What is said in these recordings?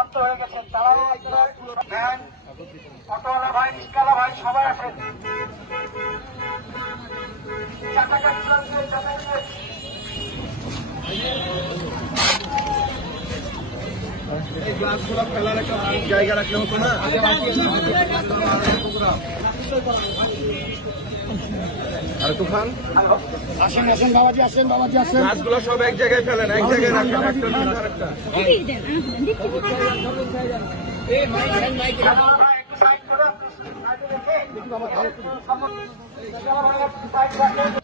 ক্লান্ত হয়ে গেছেন, তারা ভ্যান, অটোওয়ালা ভাই, রিক্সাওয়ালা ভাই সবাই আসেন। এই গ্লাসগুলো ফেলার একটা জায়গা রাখলে হতো না? আর তুফান আসেন আসেন বাবাজি, আসেন বাবাজি, আসেন। গ্লাসগুলো সব এক জায়গায় ফেলেন, এক জায়গায় রাখেন, একটা আরেকটা।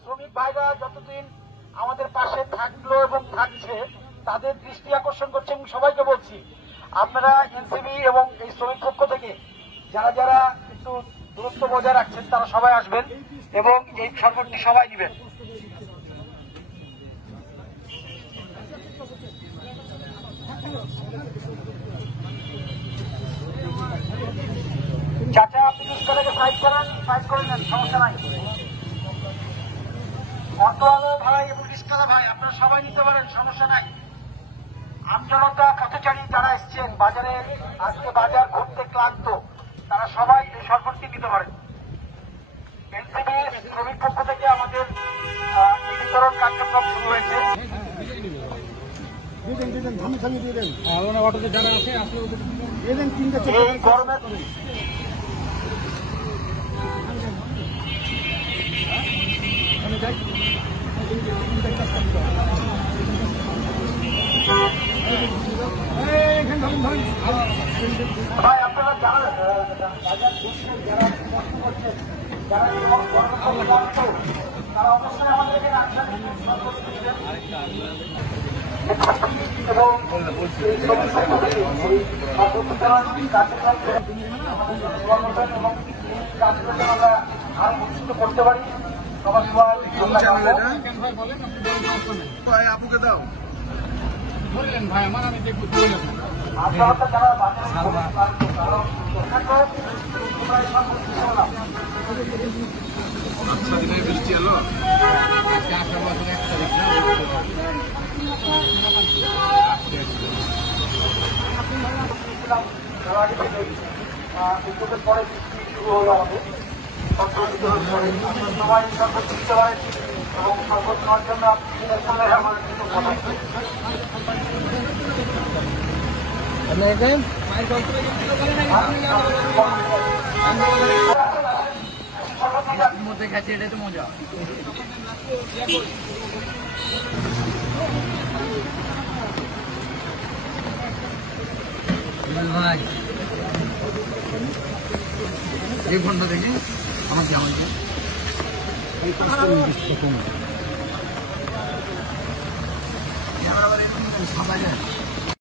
শ্রমিক ভাইরা যতদিন আমাদের পাশে থাকলো এবং থাকছে তাদের দৃষ্টি আকর্ষণ করছে এবং সবাইকে বলছি আপনারা এনসিবি এবং এই শ্রমিক পক্ষ থেকে যারা যারা একটু দূরত্ব বজায় রাখছেন তারা সবাই আসবেন এবং এই শরবতটি সবাই নেবেন। চাচা আপনি রিক্সাটাকে সাইড করে নেন, সমস্যা নাই। অটোওয়ালা ভাই এবং রিক্সাওয়ালা ভাই আপনারা সবাই নিতে পারেন, সমস্যা নাই। আমজনতা পথচারী যারা এসছেন বাজারে, আজকে বাজার ঘুরতে ক্লান্ত, তারা সবাই এই শরবতটি নিতে পারেন। এনসিবি শ্রমিক পক্ষ থেকে আমাদের এই বিতরণ কার্যক্রম শুরু হয়েছে। অটোতে যারা আছে দিয়ে দেন, তিনটা এই গরমের ভাই আপনারা যারা বাজার ঘুরছেন, যারা কষ্ট করছেন, যারা তারা অবশ্যই আমাদেরকে এবং আমরা আরো নিশ্চিত করতে পারি। সবার আপুকে দাও বললেন ভাই আমার, আমি দেখবো যারা বৃষ্টি এলো। উদ্যোগের পরে বৃষ্টি শুরু হলো আমাদের সবাই শরবত দিতে পারেন এবং শরবত নেওয়ার জন্য মধ্যে গেছে, এটা তো মজা। ভাই এই ঘন্টা দেখে আমার কেমন